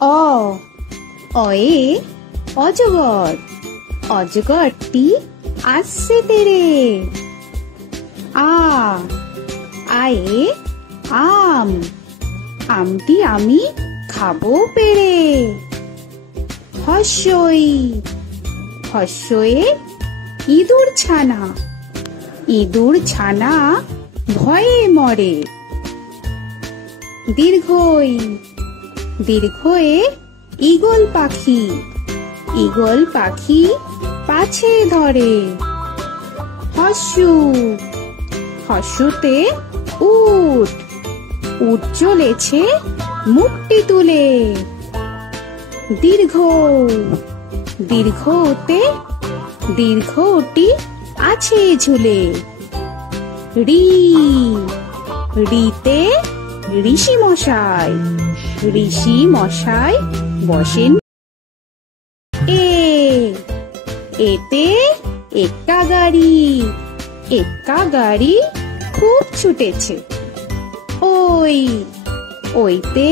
অ অয়ে অজগর, অজগরটি আসছে তেরে। আ আয়ে আম, আমটি আমি খাবো পেড়ে। হস্যই হস্যয়ে ইঁদুর ছানা, ইঁদুর ছানা ভয়ে মরে। দীর্ঘই দীর্ঘয়ে ঈগল পাখি, ঈগল পাখি পাছে ধরে। হস্যু হস্যুতে উট, উট চলেছে মুখটি তুলে। দীর্ঘ দীর্ঘতে দীর্ঘটি আছে ঝুলে। রি রিতে ঋষি মশাই, ঋষি মশাই বসেন। এ এতে এক্কা গাড়ি, এক্কা গাড়ি খুব ছুটেছে। ওই ওইতে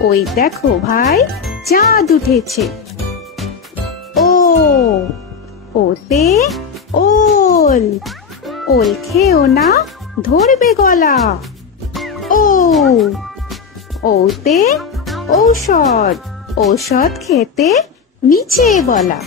ওই দেখো ভাই চাঁদ উঠেছে। ও ওতে ওল, ওল খেও না ধরবে গলা। ও ওতে ঔষধ, ঔষধ খেতে নিচে গলা।